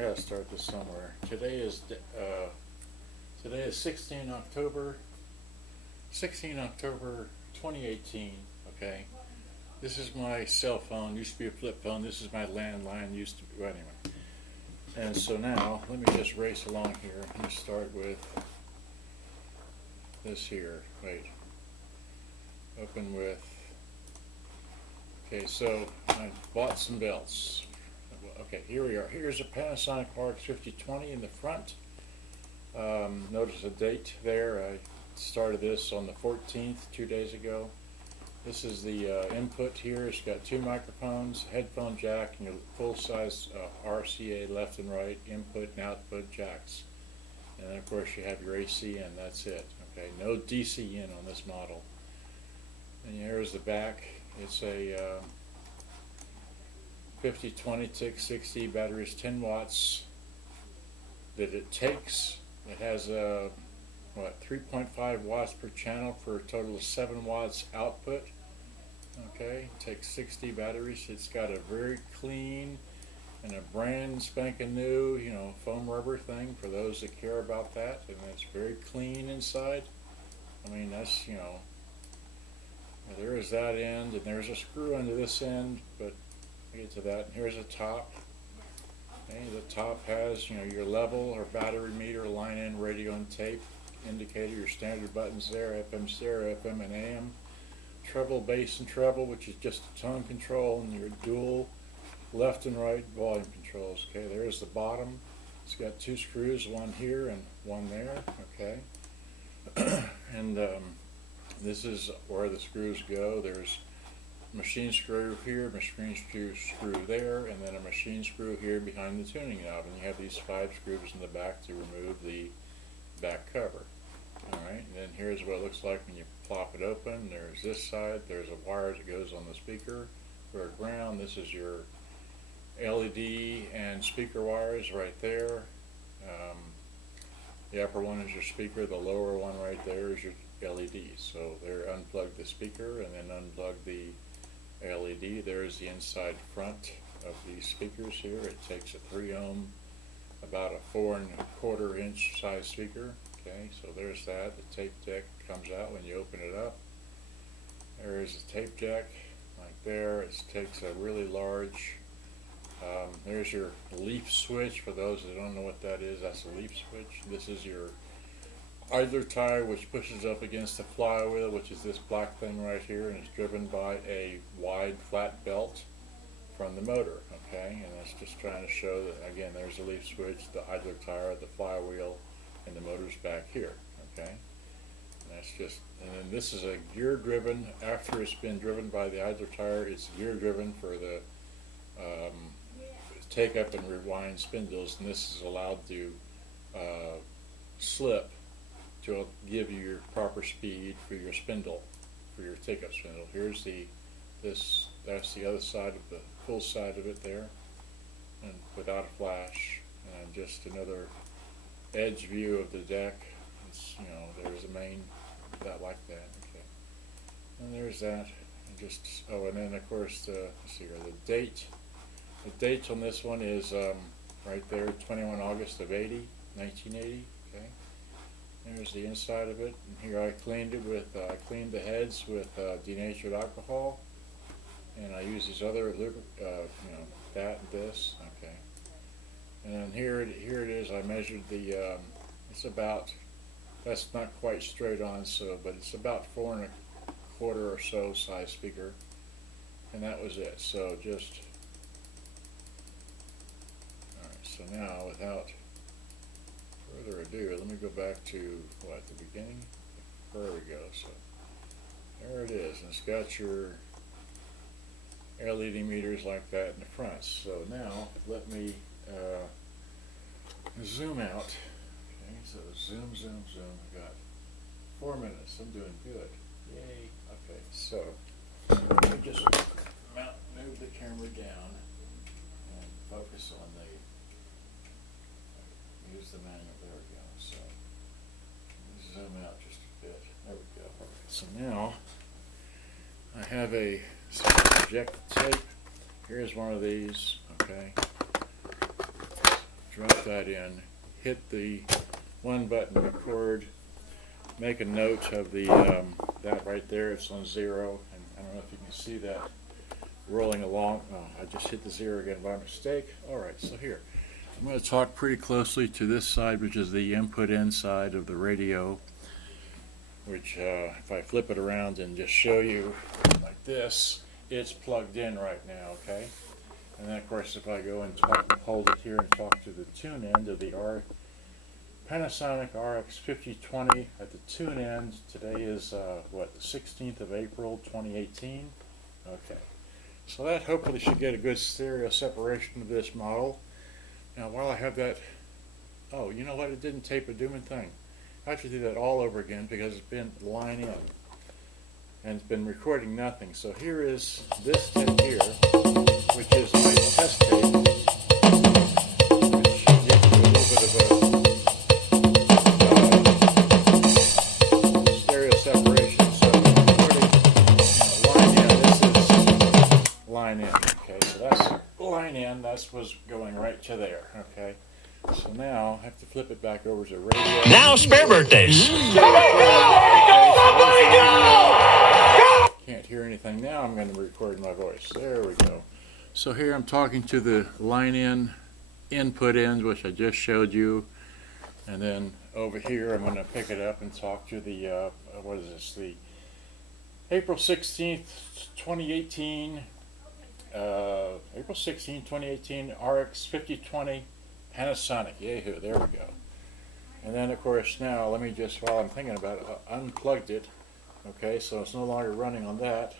gotta start this somewhere. Today is 16 October 2018. Okay, this is my cell phone. Used to be a flip phone. This is my landline. Used to be, well, anyway. And so now let me just race along here. Let me start with this here. Wait. Open with. Okay, so I bought some belts. Okay, here we are. Here's a Panasonic RX-5020 in the front. Notice the date there. I started this on the 14th, 2 days ago. This is the input here. It's got two microphones, headphone jack, and your full-size RCA left and right input and output jacks. And then of course you have your AC in. That's it. Okay, no DC in on this model. And here's the back. It's a 5020 60 batteries, 10 watts that it takes. It has a 3.5 watts per channel for a total of 7 watts output. Okay, it takes 60 batteries. It's got a very clean and a brand spanking new, foam rubber thing for those that care about that, and it's very clean inside. I mean, that's, there is that end, and there's a screw under this end, but we'll get to that. And here's a top. Okay, the top has, your level or battery meter, line in, radio and tape indicator, your standard buttons there, FM stereo, FM and AM, treble, bass and treble, which is just a tone control, and your dual left and right volume controls. Okay, there's the bottom. It's got two screws, one here and one there. Okay, and this is where the screws go. There's a machine screw here, machine screw there, and then a machine screw here behind the tuning knob. And you have these 5 screws in the back to remove the back cover. Alright, and then here's what it looks like when you plop it open. There's this side. There's a wire that goes on the speaker for a ground. This is your LED and speaker wires right there. The upper one is your speaker. The lower one right there is your LED. So there, unplug the speaker and then unplug the LED. There's the inside front of these speakers here. It takes a 3 ohm, about a 4 1/4 inch size speaker. Okay, so there's that. The tape deck comes out when you open it up. There is a tape jack like there. It takes a really large, there's your leaf switch. For those that don't know what that is, that's a leaf switch. This is your idler tire, which pushes up against the flywheel, which is this black thing right here, and it's driven by a wide flat belt from the motor. Okay, and that's just trying to show that, again, there's a leaf switch, the idler tire, the flywheel, and the motor's back here. Okay, and that's just, and then this is a gear driven. After it's been driven by the idler tire, it's gear driven for the take up and rewind spindles, and this is allowed to slip to give you your proper speed for your spindle, for your take-up spindle. Here's that's the other side of the full side of it there, and without a flash, and just another edge view of the deck. It's, there's the main, that like that. Okay, and there's that, and just, and then of course let's see here, the date. The date on this one is right there, 21 August of 1980. Okay. There's the inside of it, and here I cleaned it with, I cleaned the heads with denatured alcohol, and I use these other, that and this. Okay, and then here it is. I measured the, it's about, that's not quite straight on, but it's about 4 1/4 or so size speaker, and that was it. So just, all right. So now, without further ado, let me go back to the beginning. There we go. So there it is, and it's got your LED meters like that in the front. So now let me zoom out. Okay, so zoom. I got 4 minutes. I'm doing good. Yay. Okay, so let me just move the camera down and focus on use the manual. There we go. So zoom out just a bit. There we go. So now I have some projected tape. Here's one of these. Okay, drop that in, hit the one button, record, make a note of the that right there. It's on 0, and I don't know if you can see that rolling along. Oh, I just hit the 0 again by mistake. Alright, so here I'm going to talk pretty closely to this side, which is the input in side of the radio, which if I flip it around and just show you like this, it's plugged in right now, okay? And then of course if I go and hold it here and talk to the tune end of the Panasonic RX-5020 at the tune end. Today is what, the 16th of April 2018. Okay, so that hopefully should get a good stereo separation of this model. Now while I have that, oh, you know what, it didn't tape a dooming thing. I have to do that all over again because it's been line in and it's been recording nothing. So here is this tape here, which is my test tape, which gives you a little bit of a stereo separation. So recording, line in. This is line in. Okay, so that's line in. That was going right to there. Okay. So now I have to flip it back over to radio. Now spare birthdays. Can't hear anything now. I'm going to record my voice. There we go. So here I'm talking to the line in input ends, which I just showed you, and then over here I'm going to pick it up and talk to the what is this? The April 16th, 2018. April 16, 2018 RX-5020 Panasonic. Yahoo! There we go. And then of course now let me just, while I'm thinking about it, unplugged it. Okay, so it's no longer running on that.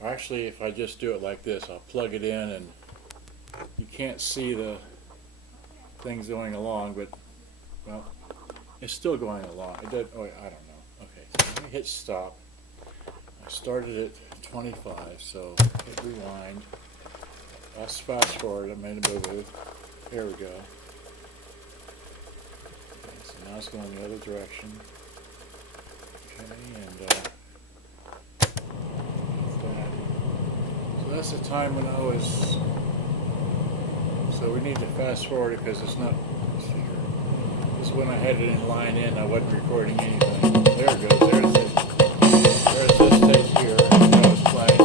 Or actually, if I just do it like this, I'll plug it in and you can't see the things going along, but well, it's still going along. It did, oh, I don't know. Okay, so let me hit stop. I started at 25, so hit rewind. Let's fast forward. I made a move. There we go. Okay, so now it's going the other direction. Okay, and that. So that's the time when I was. So we need to fast forward because it's not. Let's see here. This is when I had it in line in. I wasn't recording anything. There it goes. There's it. There's this tape here. I was playing.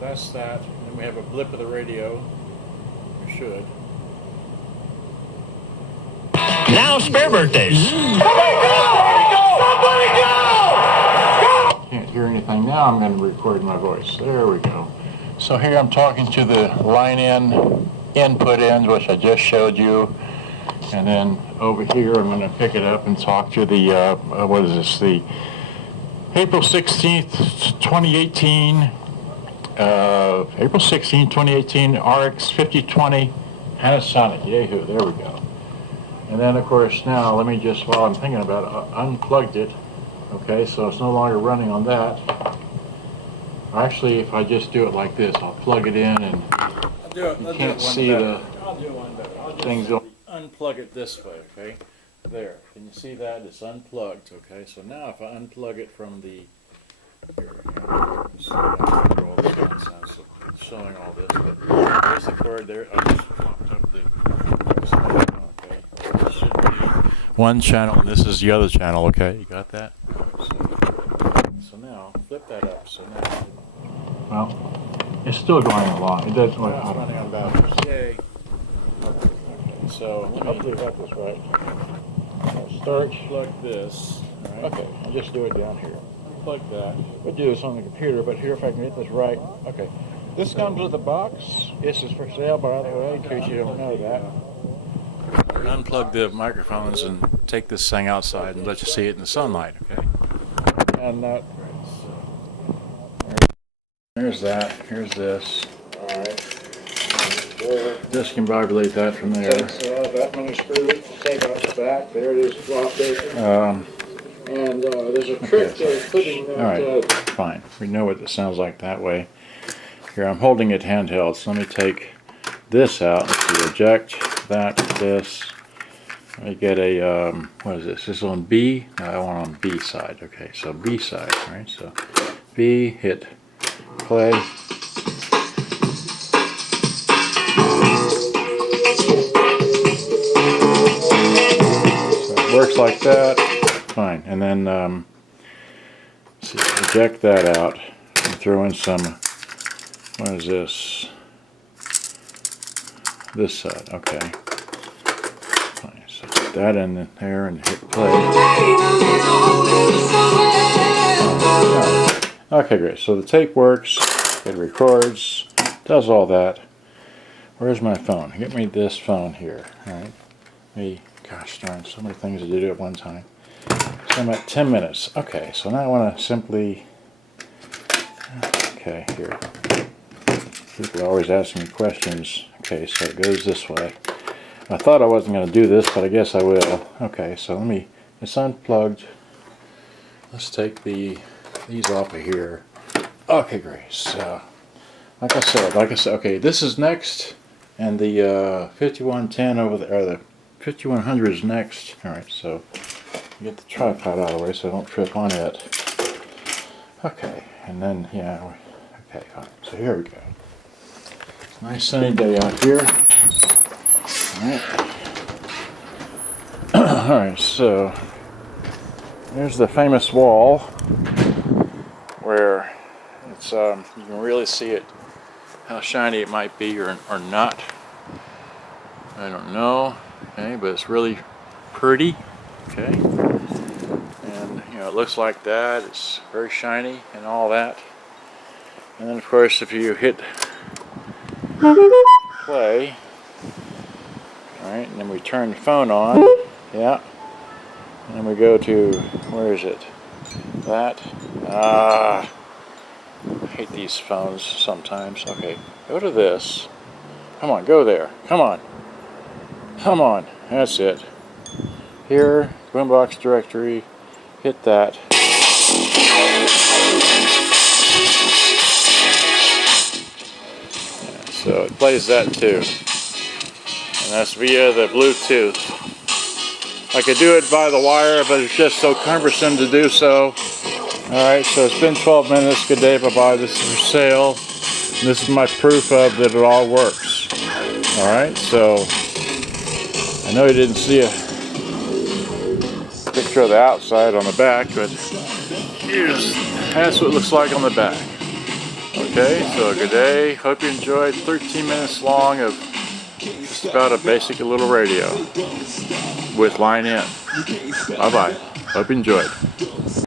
That's that. And then we have a blip of the radio. We should. Now spare birthdays. Somebody go! Somebody go! Can't hear anything now. I'm going to record my voice. There we go. So here I'm talking to the line in input ends, which I just showed you. And then over here I'm going to pick it up and talk to the, what is this? The April 16th, 2018 April 16, 2018 RX-5020 Panasonic. Yahoo! There we go. And then of course now let me just, while I'm thinking about it, unplugged it. Okay, so it's no longer running on that. Actually, if I just do it like this, I'll plug it in and you can't see the things going. Unplug it this way, okay? There. Can you see that? It's unplugged, okay? So now if I unplug it from the showing all this, but there's the cord there. I just popped up the okay. This should be one channel, and this is the other channel. Okay, you got that? So now flip that up. So now, well, it's still going along. It does. Well, it's running on batteries. Yay! Okay. So hopefully I got this right. I'll start. Plug this. Right. Okay, I'll just do it down here. Plug that. We'll do this on the computer, but here if I can get this right. Okay. This comes with a box. This is for sale, by the way, in case you don't know that. Unplug the microphones and take this thing outside and let you see it in the sunlight, okay? And that. There's that. Here's this. All right. Discombobulate that from there. That many screws. Take off the back. There it is. Dropped open. And there's a trick to putting that. All right, fine. We know what it sounds like that way. Here, I'm holding it handheld, so let me take this out. Let's see, eject that, this, I get a, what is this? This is on B? No, I want on B side. Okay, so B side, right? So B, hit play. So it works like that. Fine. And then, let's see, eject that out and throw in some, what is this? This side, okay. Fine. So put that in there and hit play. Okay, great. So the tape works, it records, does all that. Where's my phone? Get me this phone here. Alright. Gosh darn, so many things to do at one time. So I'm at 10 minutes. Okay, so now I want to simply, okay, here. People are always asking me questions. Okay, so it goes this way. I thought I wasn't going to do this, but I guess I will. Okay, so it's unplugged. Let's take these off of here. Okay, great. So, like I said, okay, this is next, and the 5110 over there, or the 5100 is next. All right, so get the tripod out of the way so I don't trip on it. Okay, and then yeah, okay. So here we go. It's a nice sunny day out here. All right. All right, so there's the famous wall where it's you can really see it, how shiny it might be or not. I don't know. Okay, but it's really pretty. Okay, and you know it looks like that. It's very shiny and all that. And then of course if you hit play, all right, and then we turn the phone on. Yeah. And then we go to, where is it? That. I hate these phones sometimes. Okay, go to this. Come on, go there. Come on. Come on. That's it. Here, boombox directory. Hit that. Yeah, so it plays that too. And that's via the Bluetooth. I could do it by the wire, but it's just so cumbersome to do so. Alright, so it's been 12 minutes. Good day, bye-bye. This is for sale. And this is my proof of that it all works. Alright, so I know you didn't see a picture of the outside on the back, but that's what it looks like on the back. Okay, so good day. Hope you enjoyed 13 minutes long of just about a basic little radio with line in. Bye-bye. Hope you enjoyed.